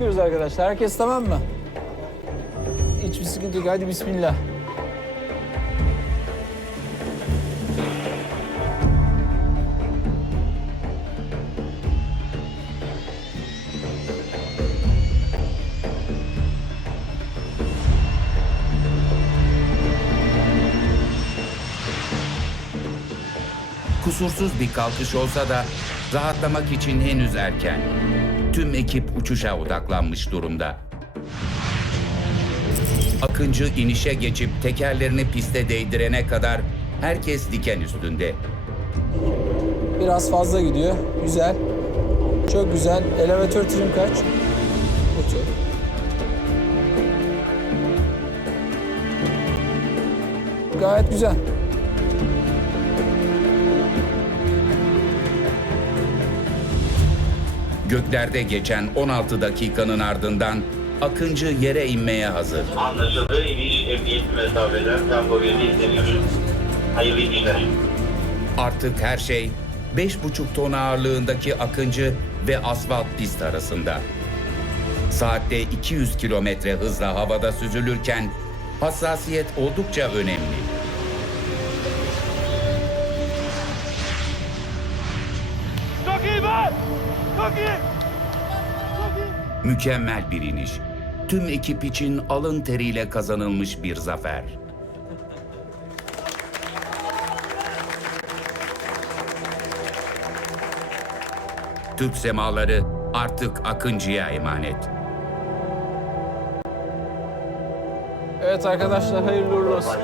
Yapıyoruz arkadaşlar. Herkes tamam mı? Hiçbir sıkıntı yok. Hadi bismillah. Kusursuz bir kalkış olsa da rahatlamak için henüz erken. Tüm ekip uçuşa odaklanmış durumda. Akıncı inişe geçip tekerlerini piste değdirene kadar herkes diken üstünde. Biraz fazla gidiyor. Güzel. Çok güzel. Elevatör trim kaç? Otur. Gayet güzel. Göklerde geçen 16 dakikanın ardından Akıncı yere inmeye hazır. Anlaşıldı. İniş emniyetli mesafeden tempo 1'de izleniyor. Hayırlı inişler. Artık her şey 5,5 ton ağırlığındaki Akıncı ve asfalt pist arasında. Saatte 200 kilometre hızla havada süzülürken hassasiyet oldukça önemli. Mükemmel bir iniş. Tüm ekip için alın teriyle kazanılmış bir zafer. Türk semaları artık Akıncı'ya emanet. Evet arkadaşlar hayırlı uğurlu olsun.